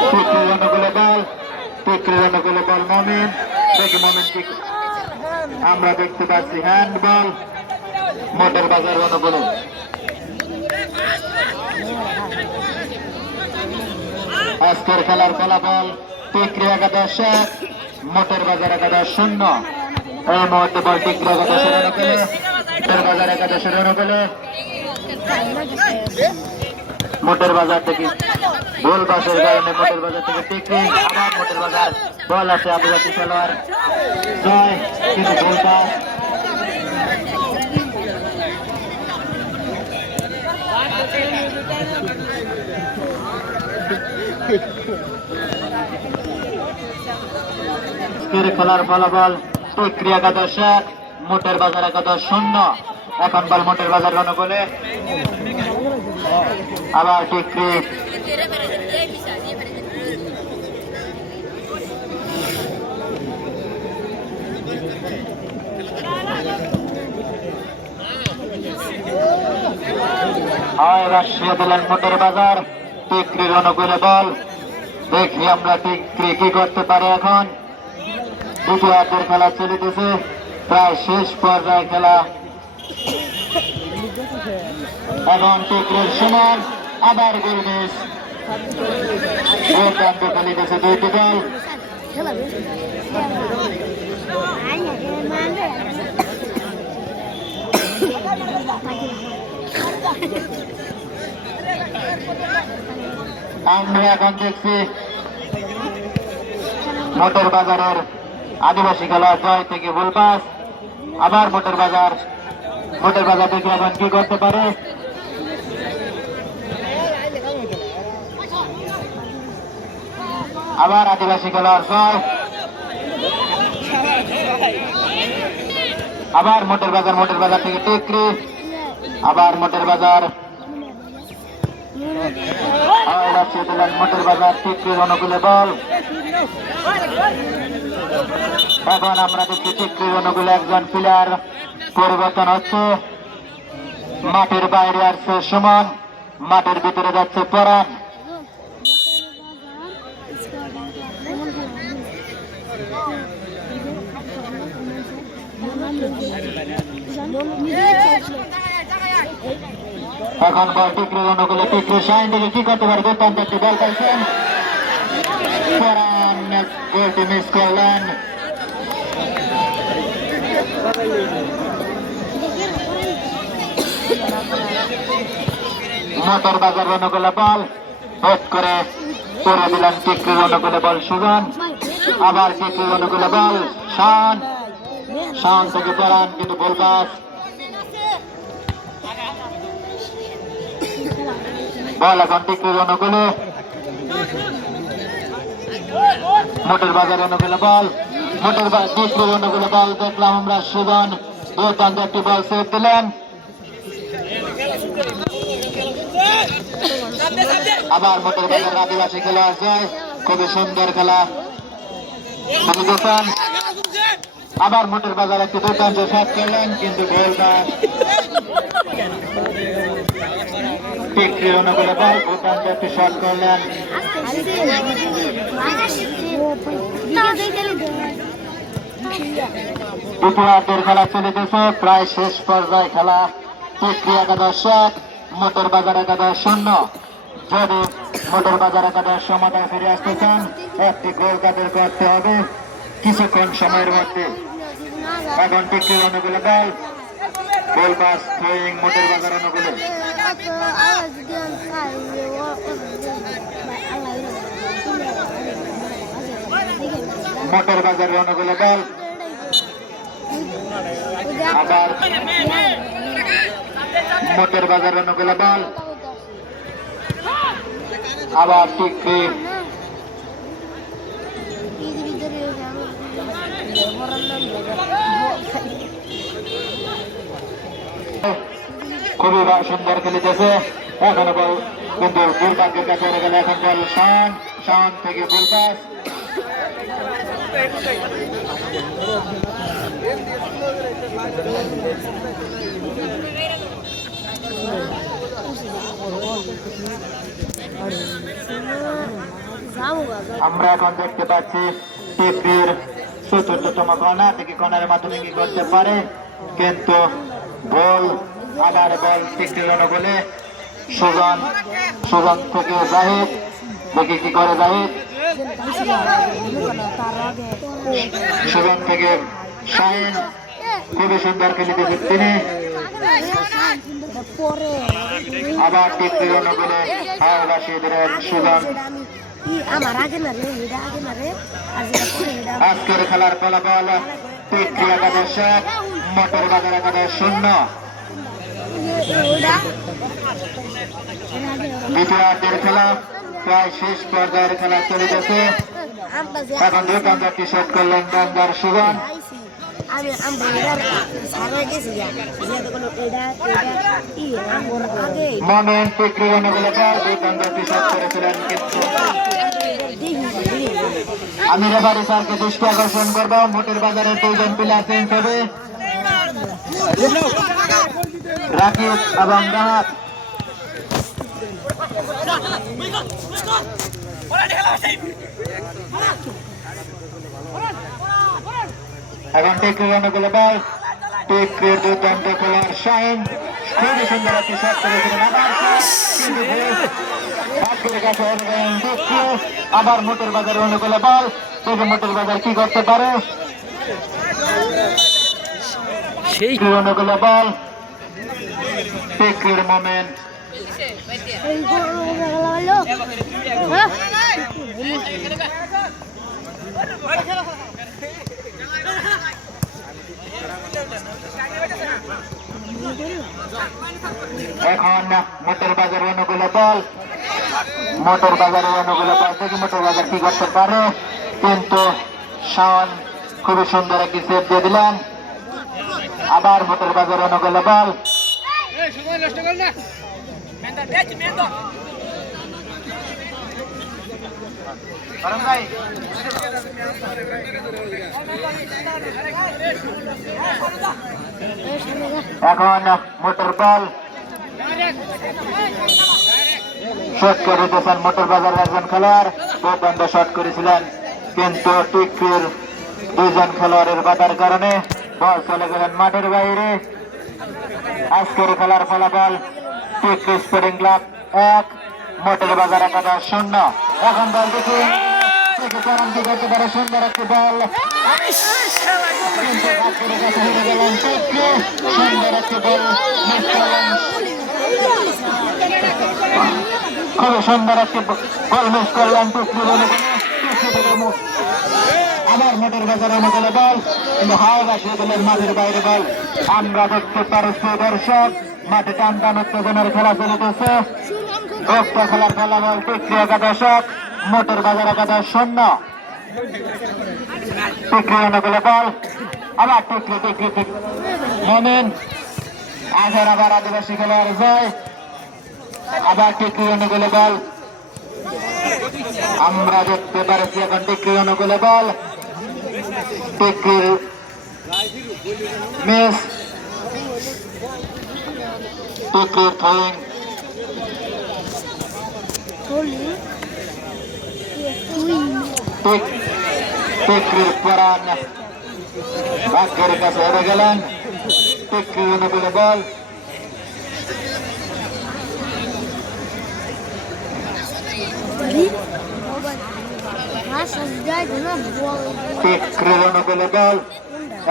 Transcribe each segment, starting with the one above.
টিকরির অনুকূলে বল, টিকরির অনুকূলে বল মমিন, দেখি মমিন ঠিক আমরা দেখতে পাচ্ছি হ্যান্ড বল মোটর বাজার অনুকূলে। আজকের খেলার ফলাফল টিকরি 11 মোটর বাজার 11-0। এই মুহূর্তে বল টিকরি 11 অনুকূলে, মোটর বাজার 11 অনুকূলে। মোটর বাজার থেকে গোল পাসের কারণে মোটর বাজার থেকে টিকরি, আবার মোটর বাজার বল আসে আদিবাসী খেলোয়াড় জয়, কিন্তু গোল পাস। খেলার ফলাফল টিকরি 11 মোটর বাজার 11-0। এখন বল মোটর বাজার অনুকূলে, আবার টিকরি রাশিয়া দিলেন মোটর বাজার, টিকরির অনুকূলে বল। দেখি আমরা টিকরি কি করতে পারে। এখন দুটি হাতের খেলা চলিতেছে, প্রায় শেষ পর্যায়ে খেলা। এবং টিকরির সমান আবার গোল মিস, দুর্দান্ত খেলিতেছে দুইটি দল। আমরা এখন দেখছি মোটর বাজারের আদিবাসী খেলোয়াড় জয় থেকে গোল পাস, আবার মোটর বাজার দেখি এখন কি করতে পারে। আবার আদিবাসী খেলোয়াড় জয়, আবার মোটর বাজার থেকে টিকরি, আবার মোটর বাজার মোটর বাজার টিকরির অনুকূলে বল। এখন আমরা দেখছি টিকরির অনুকূলে একজন প্লেয়ার পরিবর্তন হচ্ছে, মাঠের বাইরে আসছে সুমন, মাঠের ভিতরে যাচ্ছে পরাণ। এখন বল টিকরির অনুকূলে, টিকরি সাইন দিকে কি করতে পারে, দুর্দান্ত একটি বল পাইছেন, পরাণ গোলটি মিস করলেন। মোটর বাজার অনুকূলে বল হেড করে দিলেন টিকরির অনুকূলে বল সুজন, আবার টিকরির অনুকূলে বল শান থেকে পরাণ, কিন্তু গোল পাস। বল এখন টিকরির অনুকূলে, মোটর বাজার অনুকূলে বল, টিকরির অনুকূলে বল দেখলাম আমরা সুজন, দুর্দান্ত একটি বল সেভ দিলেন। আবার মোটর বাজার আদিবাসী খেলোয়াড় যায়, খুবই সুন্দর খেলা দেখেন। আবার মোটর বাজার একটি দুর্দান্ত শট করলেন, কিন্তু গোল পাস। টিকরির অনুকূলে বল, দুর্দান্ত একটি শট করলেন। দ্বিতীয়ার্ধের খেলা চলিতেছে, প্রায় শেষ পর্যায়ে খেলা। টিকরি 11 মোটর বাজার 11-0। যদি মোটর বাজার 11 সমতায় ফিরে আসতে চান, একটি গোল তাদের করতে হবে কিছুক্ষণ সময়ের মধ্যে। এখন টিকরির অনুকূলে বল, গোল পাস থ্রোয়িং মোটর বাজার অনুকূলে। মোটর বাজারের অনুকূলে বল, আবার মোটর বাজার অনুকূলে বল, আবার টিকরি খুবই সুন্দর খেলিতেছে। এখনো বল কিন্তু দুর্ভাগ্যের কাছে হেরে গেল। এখন বল শান থেকে গোল পাস, আমরা এখন দেখতে পাচ্ছি টিপির চতুর্থতম কর্নার, দেখি কর্নারের মাধ্যমে কি করতে পারে, কিন্তু বল আবার বল টিকটির অনুকূলে সুজন, সুজন থেকে জাহিদ, দেখি কি করে জাহিদ, সুজন থেকে শাহিন, খুবই সুন্দর খেলে দিয়েছেন তিনি। আবার টিকটির অনুকূলে হাওড়াবাসী দিলেন সুজন। আজকের খেলার ফলাফল টিকটি 11 মোটর বাজার 11-0। দ্বিতীয়ার্ধের খেলা প্রায় শেষ পর্যায়ের খেলা চলিতেছে। এখন দুর্দান্তটি শট করলেন গঙ্গার সুজন। মোমেন টিকরি অনুকূলে বল দুর্দান্তটি শট করেছিলেন, কিন্তু আমি রেফারি স্যারকে দৃষ্টি আকর্ষণ করবো, মোটর বাজারের 2 জন প্লেয়ার চেঞ্জ হবে, রাকিব এবং রাহাত। এখন টিকরির অনুকূলে বল, টিকরির দুর্দান্ত খেলার শাহিন খুবই সুন্দর একটি শট করেছিলেন, আবার মোটর বাজারের অনুকূলে বল, দেখে মোটর বাজার কি করতে পারে, সেই অনুকূলে বল, টিকরির মোমেন্ট, এখন মোটর বাজারের অনুকূলে বল, মোটর বাজারের অনুকূলে বল, দেখি মোটর বাজার কি করতে পারে, কিন্তু শাওন খুবই সুন্দর একটি সেভ দিয়ে দিলেন। আবার মোটর বাজারের অনুকূলে বল, এখন মোটর বল শট করে দিয়েছেন মোটর বাজারের একজন খেলোয়াড়, দুর্দান্ত শট করেছিলেন, কিন্তু টিকরির 2 জন খেলোয়াড়ের বাধার কারণে বল চলে গেলেন মাঠের বাইরে। আজকের খেলার ফলাফল টিকরি স্পোর্টিং ক্লাব 1, মোটর বাজার 11-0। এখন বল দেখি কি করতে পারে, সুন্দর একটি বল, সুন্দর একটি বল মিস করলেন, খুবই সুন্দর একটি বল মিস করলেন আবার মোটর বাজার অনুকূলে বল, কিন্তু হাওড়াবাসী দিলেন মাঠের বাইরে বল। আমরা দেখতে পারছি দর্শক মাঠে টান টান উত্তেজনার খেলা চলিতেছে। খেলার ফলাফল টিকরি 11, মোটর বাজার 11-0। টিকরি অনুকূলে বল, আবার টিকরি মোমেন, আজের আবার আদিবাসী খেলোয়াড় জয়, আবার টিকরি অনুকূলে বল, আমরা দেখতে পারছি এখন টিকরি অনুকূলে বল, টিকরির মিস, টিকরির থ্রোয়িং, টিকরির পরান ভাগ্যের কাছে হেরে গেলেন। টিকরি অনুকূলে বল, টিকরির অনুকূলে বল,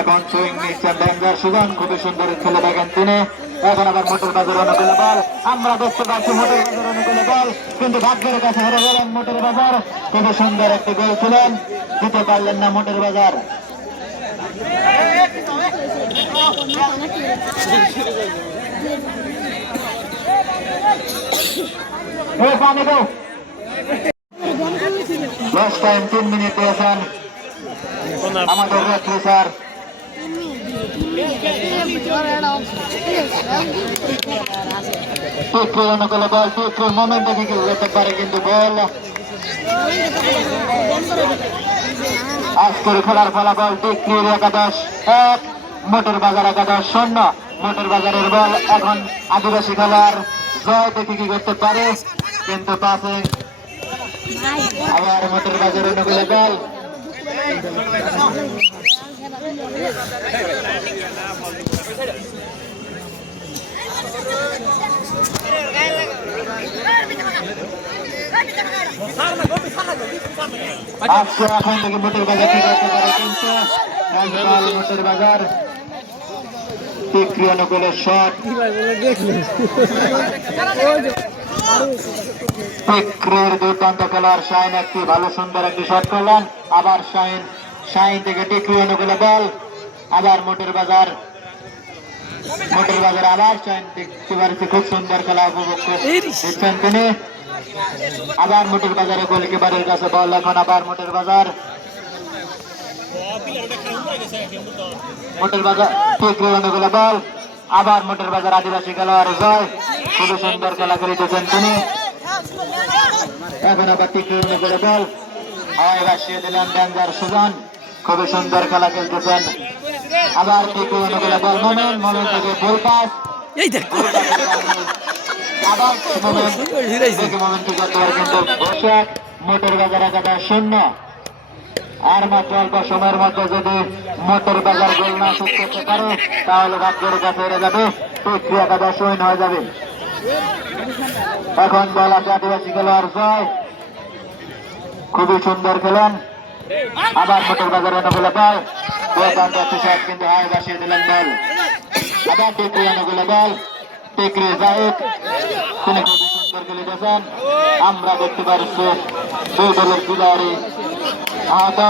এখন সুইং নিচ্ছেন ডেঞ্জার সুজন, খুবই সুন্দর খেলে থাকেন তিনি। এখন আবার মোটর বাজার অনুকূলে বল, আমরা দেখতে পাচ্ছি মোটর বাজার অনুকূলে বল, কিন্তু ভাগ্যের কাছে হেরে গেলেন মোটর বাজার। খুবই সুন্দর একটি গোল ছিলেন, দিতে পারলেন না মোটর বাজার। লাস্ট টাইম 3 মিনিট দিয়েছেন আমাদের রেফারি স্যার। টিকরি অনুকূলে বল, টিকরির মোমেন্ট দেখে কি যেতে পারে, কিন্তু বল। আজকের খেলার ফলাফল টিকরির 11-1, মোটর বাজার 11-0। মোটর বাজারের বল, এখন আদিবাসী খেলার জয় দেখে কি করতে পারে, কিন্তু পাসিং আবার মোটর বাজার অনুকূলে বল আজকে এখন থেকে মোটর বাজার ঠিক করতে পারে কিন্তু মোটর বাজার টিকরি অনুকূলে শট টিকরির দুর্দান্ত খেলোয়াড় শাহিন একটি ভালো সুন্দর একটি শট করলেন আবার শাহিন থেকে টিকরি অনুকূলে বল আবার মোটর বাজার আবার শাহিন দেখতে পাচ্ছি খুব সুন্দর খেলা উপভোগ দিচ্ছেন তিনি আবার মোটর বাজারে গোলকিপারের কাছে বল এখন আবার মোটর বাজার টিকরি অনুকূলে বল আবার মোটর বাজার আদিবাসী খেলোয়াড় জয় খুবই সুন্দর খেলা খেলিতেছেন তিনি এখন আবার টিকরি অনুকূলে বল হাওয়ায় ভাসিয়ে দিলেন ডেঞ্জার সুজন খুবই সুন্দর খেলা খেলতেছেন আবার টিকরি অনুকূলে বল মোমেন থেকে ফুল পাস আবার মোমেন কি করতে পারে কিন্তু পোশাক মোটর বাজার একাদশ 0 আর মাত্র অল্প সময়ের মধ্যে যদি মোটর বাজার গোল না শোধ করতে পারে তাহলে ভাগ্যের কাছে হেরে যাবে টিকরি একাদশ উইন হয়ে যাবে এখন বল আছে আদিবাসী খেলোয়াড় জয় খুবই সুন্দর খেলেন আবার মোটর বাজার অনুকূলে বল কিন্তু হাওয়ায় ভাসিয়ে দিলেন বল আবার টিকরি অনুকূলে বল টিকরি জাহিদ তিনি খুবই সুন্দর খেলিতেছেন আমরা দেখতে পাচ্ছি দুই দলের প্লেয়ারই আহত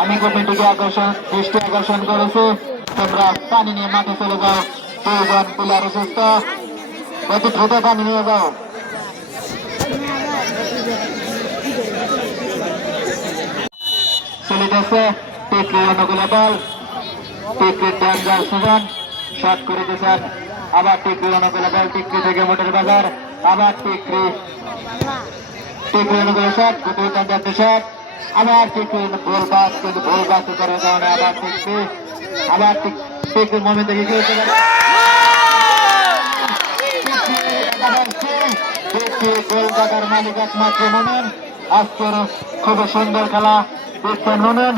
আমি কমিটিকে দৃষ্টি আকর্ষণ করেছি তোমরা পানি নিয়ে মাঠে চলে যাও দুইজন প্লেয়ার সুস্থ অতি দ্রুত পানি নিয়ে যাও চলিতেছে টিকরি অনুকূলে বল টিকরি ডেঞ্জার সুজন শট করে দিয়েছেন আবার টিকরি অনুকূলে বল টিকরি থেকে মোটর বাজার আবার টিকরি অনুকূলে শট দুর্দান্ত শট আবার টিকরি গোল পাস কিন্তু গোল পাস করার কারণে আবার টিকরি মোমেন থেকে কলকাতার মালিক একমাত্র মোমেন আজকের খুব সুন্দর খেলা দেখছেন মোমেন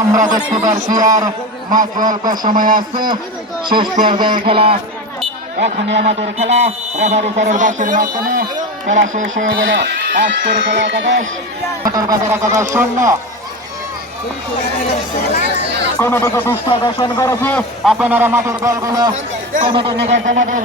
আমরা দেখতে পাচ্ছি আর মাত্র অল্প সময় আছে শেষ পর্যায়ে খেলা এখনই আমাদের খেলা রেফারি স্যারের বাসের মাধ্যমে খেলা শেষ হয়ে গেল আজকের খেলা একাদশ মোটর বাজার একাদশ 0 কমিটিকে দৃষ্টি আকর্ষণ করেছি আপনারা মাঠের বলগুলো কমিটির নিকট